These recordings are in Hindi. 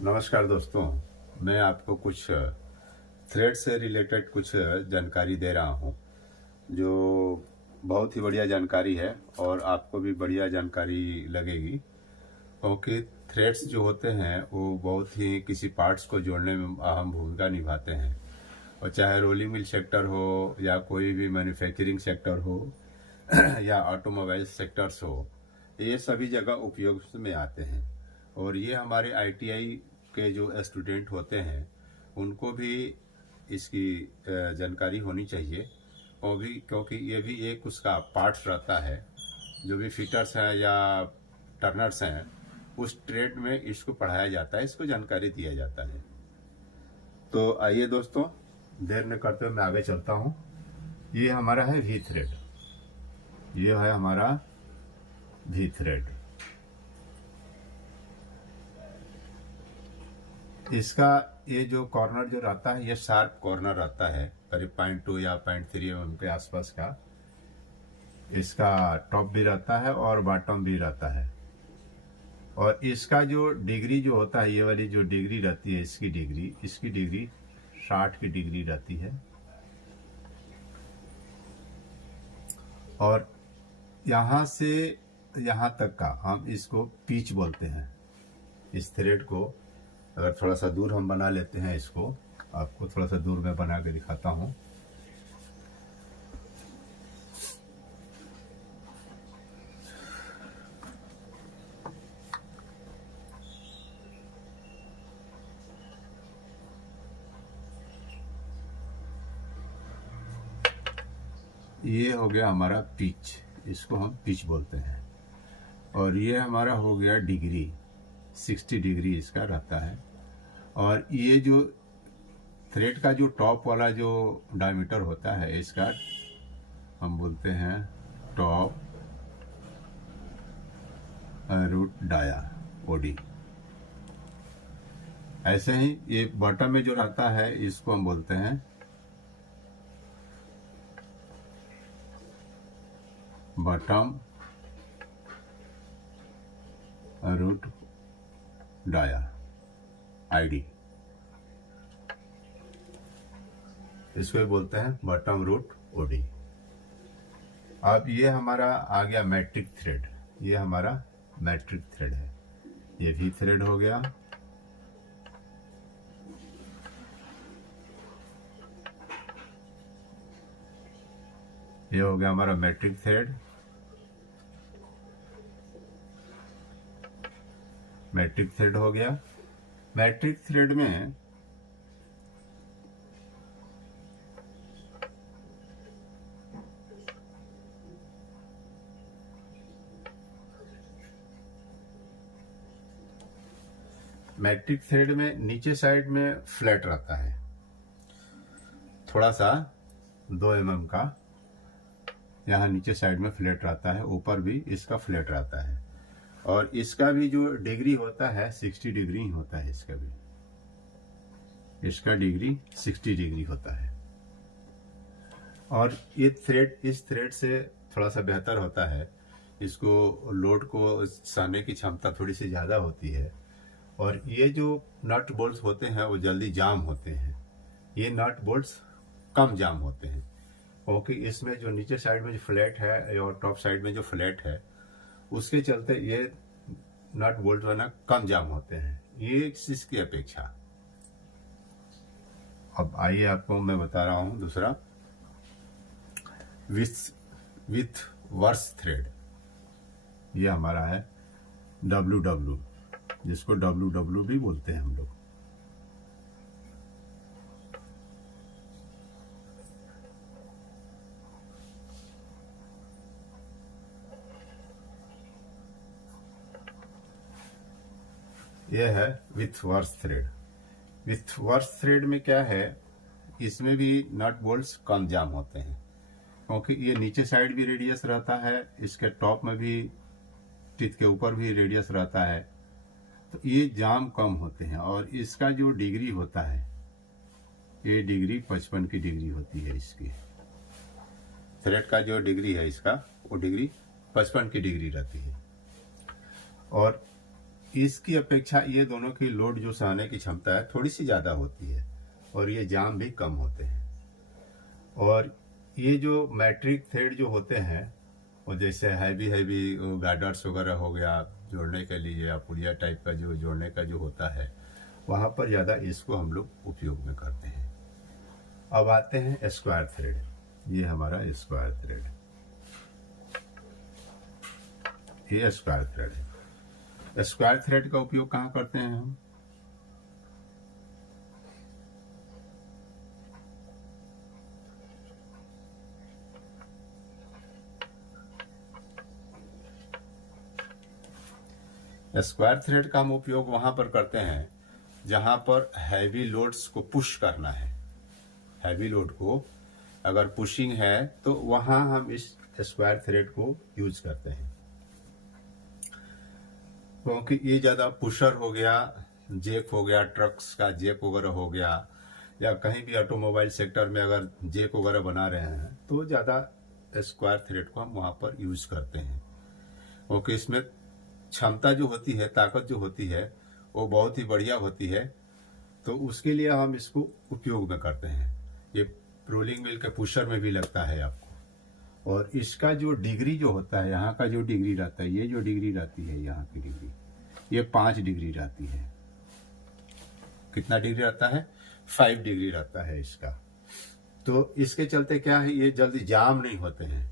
नमस्कार दोस्तों। मैं आपको कुछ थ्रेड से रिलेटेड कुछ जानकारी दे रहा हूं, जो बहुत ही बढ़िया जानकारी है और आपको भी बढ़िया जानकारी लगेगी, क्योंकि थ्रेड्स जो होते हैं वो बहुत ही किसी पार्ट्स को जोड़ने में अहम भूमिका निभाते हैं। और चाहे रोलिंग मिल सेक्टर हो या कोई भी मैन्युफैक्चरिंग सेक्टर हो या ऑटोमोबाइल सेक्टर्स हो, ये सभी जगह उपयोग में आते हैं। और ये हमारे आईटीआई के जो स्टूडेंट होते हैं उनको भी इसकी जानकारी होनी चाहिए, और भी क्योंकि ये भी एक उसका पार्ट्स रहता है। जो भी फिटर्स हैं या टर्नर्स हैं, उस ट्रेड में इसको पढ़ाया जाता है, इसको जानकारी दिया जाता है। तो आइए दोस्तों, देर न करते हुए मैं आगे चलता हूँ। ये हमारा है वी थ्रेड, ये है हमारा वी थ्रेड। इसका ये जो कॉर्नर जो रहता है, ये शार्प कॉर्नर रहता है, करीब 0.2 या 0.3 mm के आसपास का। इसका टॉप भी रहता है और बॉटम भी रहता है। और इसका जो डिग्री जो होता है, ये वाली जो डिग्री रहती है, इसकी डिग्री 60 की डिग्री रहती है। और यहाँ से यहाँ तक का हम इसको पिच बोलते हैं। इस थ्रेड को अगर थोड़ा सा दूर हम बना लेते हैं, इसको आपको थोड़ा सा दूर में बना के दिखाता हूँ। ये हो गया हमारा पिच, इसको हम पिच बोलते हैं। और ये हमारा हो गया डिग्री, 60 डिग्री इसका रहता है। और ये जो थ्रेड का जो टॉप वाला जो डायमीटर होता है, इसका हम बोलते हैं टॉप रूट डाया, ओडी। ऐसे ही ये बॉटम में जो रहता है, इसको हम बोलते हैं बॉटम रूट डाया, आईडी। इसको भी बोलते हैं बॉटम रूट ओडी। अब ये हमारा आ गया मैट्रिक थ्रेड। ये हमारा मैट्रिक थ्रेड है। ये भी थ्रेड हो गया। ये हो गया हमारा मैट्रिक थ्रेड। मैट्रिक थ्रेड हो गया। मैट्रिक थ्रेड में नीचे साइड में फ्लैट रहता है, थोड़ा सा 2 mm का यहाँ नीचे साइड में फ्लैट रहता है। ऊपर भी इसका फ्लैट रहता है। और इसका भी जो डिग्री होता है 60 डिग्री होता है। इसका डिग्री 60 डिग्री होता है। और ये थ्रेड इस थ्रेड से थोड़ा सा बेहतर होता है। इसको लोड को सहने की क्षमता थोड़ी सी ज़्यादा होती है। और ये जो नट बोल्ट्स होते हैं वो जल्दी जाम होते हैं। ये नट बोल्ट्स कम जाम होते हैं, क्योंकि इसमें जो नीचे साइड में जो फ्लैट है और टॉप साइड में जो फ्लैट है, उसके चलते ये नट बोल्ट जो है ना कम जाम होते हैं, ये इसकी अपेक्षा। अब आइए आपको मैं बता रहा हूं दूसरा, विथ वर्स थ्रेड। ये हमारा है WW, जिसको WW भी बोलते हैं हम लोग। यह है with verse thread. With verse thread में क्या है, इसमें भी नट बोल्ट्स कम जाम होते हैं, क्योंकि ये नीचे साइड भी रेडियस रहता है, इसके टॉप में भी टीथ के ऊपर भी रेडियस रहता है, तो ये जाम कम होते हैं। और इसका जो डिग्री होता है, ये डिग्री 55 की डिग्री होती है। इसकी थ्रेड का जो डिग्री है इसका, वो डिग्री 55 की डिग्री रहती है। और इसकी अपेक्षा ये दोनों की लोड जो सहने की क्षमता है थोड़ी सी ज़्यादा होती है और ये जाम भी कम होते हैं। और ये जो मैट्रिक थ्रेड जो होते हैं और जैसे हैवी हैवी गार्डर्स वगैरह हो गया जोड़ने के लिए या पुड़िया टाइप का जो जोड़ने का जो होता है वहाँ पर ज़्यादा इसको हम लोग उपयोग में करते हैं। अब आते हैं स्क्वायर थ्रेड। ये हमारा स्क्वायर थ्रेड, ये स्क्वायर थ्रेड है। स्क्वायर थ्रेड का उपयोग कहाँ करते हैं हम? स्क्वायर थ्रेड का हम उपयोग वहां पर करते हैं जहां पर हैवी लोड्स को पुश करना है। हैवी लोड को अगर पुशिंग है तो वहां हम इस स्क्वायर थ्रेड को यूज करते हैं, क्योंकि ये ज़्यादा पुशर हो गया, जैक हो गया, ट्रक्स का जैक वगैरह हो गया, या कहीं भी ऑटोमोबाइल सेक्टर में अगर जैक वगैरह बना रहे हैं तो ज़्यादा स्क्वायर थ्रेड को हम वहां पर यूज करते हैं, क्योंकि इसमें क्षमता जो होती है, ताकत जो होती है वो बहुत ही बढ़िया होती है। तो उसके लिए हम इसको उपयोग में करते हैं। ये रोलिंग मिल के पुशर में भी लगता है आपको। और इसका जो डिग्री जो होता है, यहाँ का जो डिग्री रहता है, ये जो डिग्री रहती है यहाँ की डिग्री, ये 5 डिग्री रहती है। कितना डिग्री रहता है? 5 डिग्री रहता है इसका। तो इसके चलते क्या है, ये जल्दी जाम नहीं होते हैं।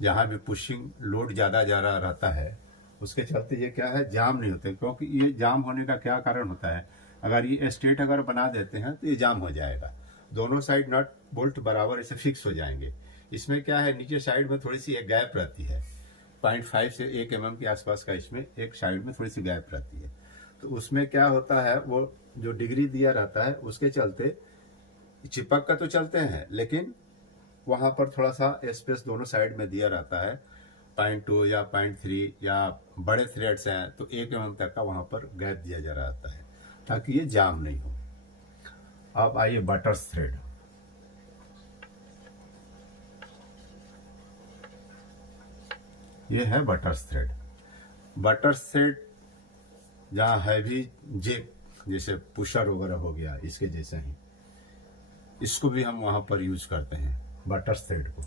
जहाँ भी पुशिंग लोड ज़्यादा रहता है उसके चलते ये क्या है, जाम नहीं होते। क्योंकि ये जाम होने का क्या कारण होता है, अगर ये स्ट्रेट अगर बना देते हैं तो ये जाम हो जाएगा। दोनों साइड नट बोल्ट बराबर ऐसे फिक्स हो जाएंगे। इसमें क्या है, नीचे साइड में थोड़ी सी एक गैप रहती है, 0.5 से 1 mm के आसपास का इसमें एक साइड में थोड़ी सी गैप रहती है। तो उसमें क्या होता है, वो जो डिग्री दिया रहता है उसके चलते चिपक कर तो चलते हैं, लेकिन वहाँ पर थोड़ा सा स्पेस दोनों साइड में दिया रहता है। 0.2 या 0.3 या बड़े थ्रेड्स हैं तो 1 mm तक का वहाँ पर गैप दिया जा रहता है ताकि ये जाम नहीं हो। अब आइए बटर्स थ्रेड। ये है बटर्स थ्रेड। बटर्स थ्रेड जहाँ हैवी जेक जैसे पुशर वगैरह हो गया, इसके जैसे ही इसको भी हम वहाँ पर यूज करते हैं, बटर्स थ्रेड को।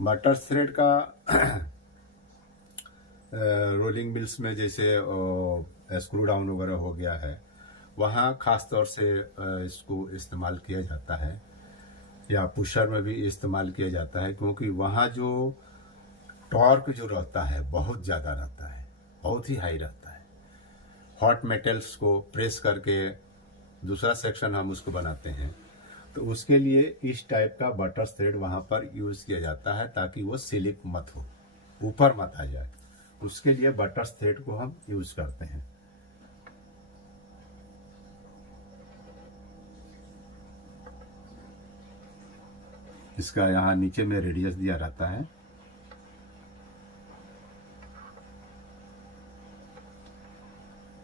बटर्स थ्रेड का रोलिंग मिल्स में जैसे स्क्रू डाउन वगैरह हो गया है, वहाँ ख़ास तौर से इसको इस्तेमाल किया जाता है, या पुशर में भी इस्तेमाल किया जाता है, क्योंकि वहाँ जो टॉर्क जो रहता है बहुत ज़्यादा रहता है, बहुत ही हाई रहता है। हॉट मेटल्स को प्रेस करके दूसरा सेक्शन हम उसको बनाते हैं, तो उसके लिए इस टाइप का बटर्स थ्रेड वहाँ पर यूज़ किया जाता है ताकि वो स्लिप मत हो, ऊपर मत आ जाए। उसके लिए बटर्स थ्रेड को हम यूज करते हैं। इसका यहाँ नीचे में रेडियस दिया रहता है।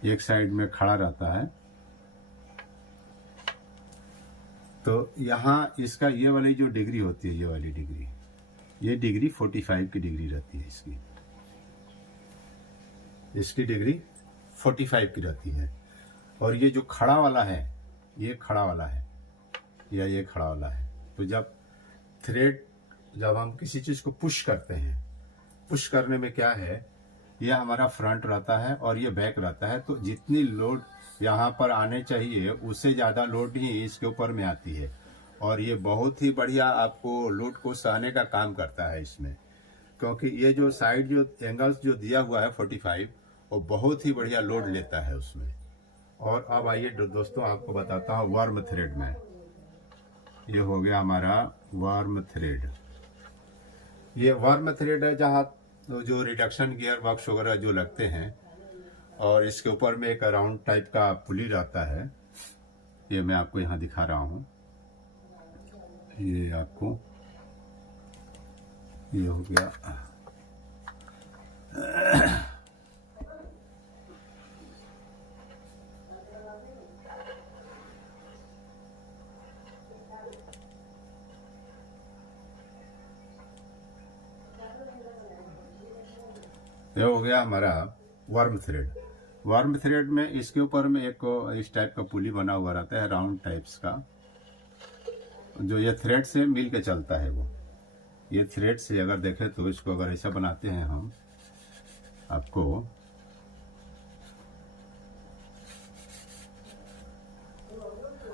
एक साइड में खड़ा रहता है, तो यहाँ इसका ये वाली जो डिग्री होती है, ये वाली डिग्री, ये डिग्री 45 की डिग्री रहती है इसकी। इसकी डिग्री 45 की रहती है। और ये जो खड़ा वाला है, ये खड़ा वाला है या ये खड़ा वाला है। तो जब हम किसी चीज़ को पुश करते हैं, पुश करने में क्या है, ये हमारा फ्रंट रहता है और ये बैक रहता है। तो जितनी लोड यहाँ पर आने चाहिए उससे ज़्यादा लोड ही इसके ऊपर में आती है, और ये बहुत ही बढ़िया आपको लोड को सहने का काम करता है इसमें। क्योंकि ये जो साइड जो एंगल्स जो दिया हुआ है 45, वो बहुत ही बढ़िया लोड लेता है उसमें। और अब आइए दोस्तों आपको बताता हूँ वर्म थ्रेड में। ये हो गया हमारा वर्म थ्रेड। ये वर्म थ्रेड है जहाँ जो रिडक्शन गियर बॉक्स वगैरह जो लगते हैं, और इसके ऊपर में एक राउंड टाइप का पुली रहता है। ये मैं आपको यहाँ दिखा रहा हूँ। ये आपको ये हो गया। ये हो गया हमारा वर्म थ्रेड। वर्म थ्रेड में इसके ऊपर में एक इस टाइप का पुली बना हुआ रहता है, राउंड टाइप्स का, जो ये थ्रेड से मिल के चलता है। वो ये थ्रेड से अगर देखें तो इसको अगर ऐसा बनाते हैं हम आपको,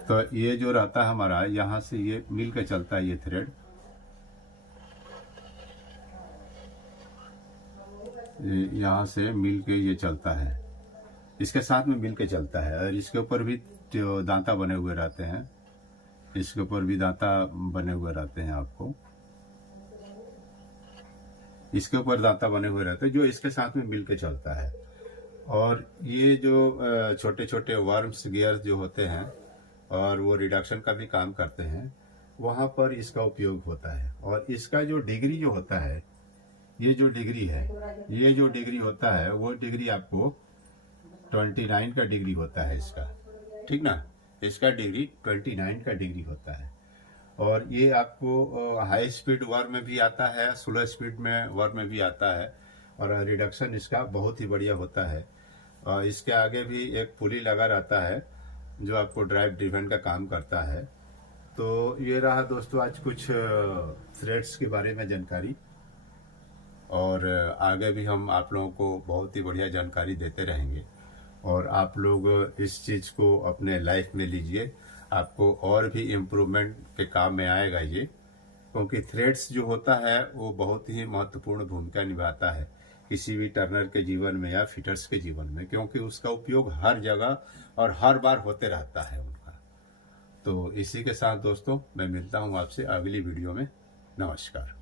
तो ये जो रहता है हमारा, यहाँ से ये मिल के चलता है, ये थ्रेड यहाँ से मिल के ये चलता है, इसके साथ में मिल के चलता है। और इसके ऊपर भी जो दांता बने हुए रहते हैं, इसके ऊपर भी दांता बने हुए रहते हैं आपको, इसके ऊपर दांता बने हुए रहते हैं जो इसके साथ में मिल के चलता है। और ये जो छोटे छोटे वर्म्स गियर जो होते हैं और वो रिडक्शन का भी काम करते हैं, वहाँ पर इसका उपयोग होता है। और इसका जो डिग्री जो होता है, ये जो डिग्री है, ये जो डिग्री होता है, वो डिग्री आपको 29 का डिग्री होता है इसका, ठीक ना। इसका डिग्री 29 का डिग्री होता है। और ये आपको हाई स्पीड वर्म में भी आता है, स्लो स्पीड में वर्म में भी आता है। और रिडक्शन इसका बहुत ही बढ़िया होता है। और इसके आगे भी एक पुली लगा रहता है जो आपको ड्राइव ड्रिवन का काम करता है। तो ये रहा दोस्तों आज कुछ थ्रेड्स के बारे में जानकारी। और आगे भी हम आप लोगों को बहुत ही बढ़िया जानकारी देते रहेंगे। और आप लोग इस चीज़ को अपने लाइफ में लीजिए, आपको और भी इम्प्रूवमेंट के काम में आएगा ये। क्योंकि थ्रेड्स जो होता है वो बहुत ही महत्वपूर्ण भूमिका निभाता है किसी भी टर्नर के जीवन में या फिटर्स के जीवन में, क्योंकि उसका उपयोग हर जगह और हर बार होते रहता है उनका। तो इसी के साथ दोस्तों मैं मिलता हूँ आपसे अगली वीडियो में। नमस्कार।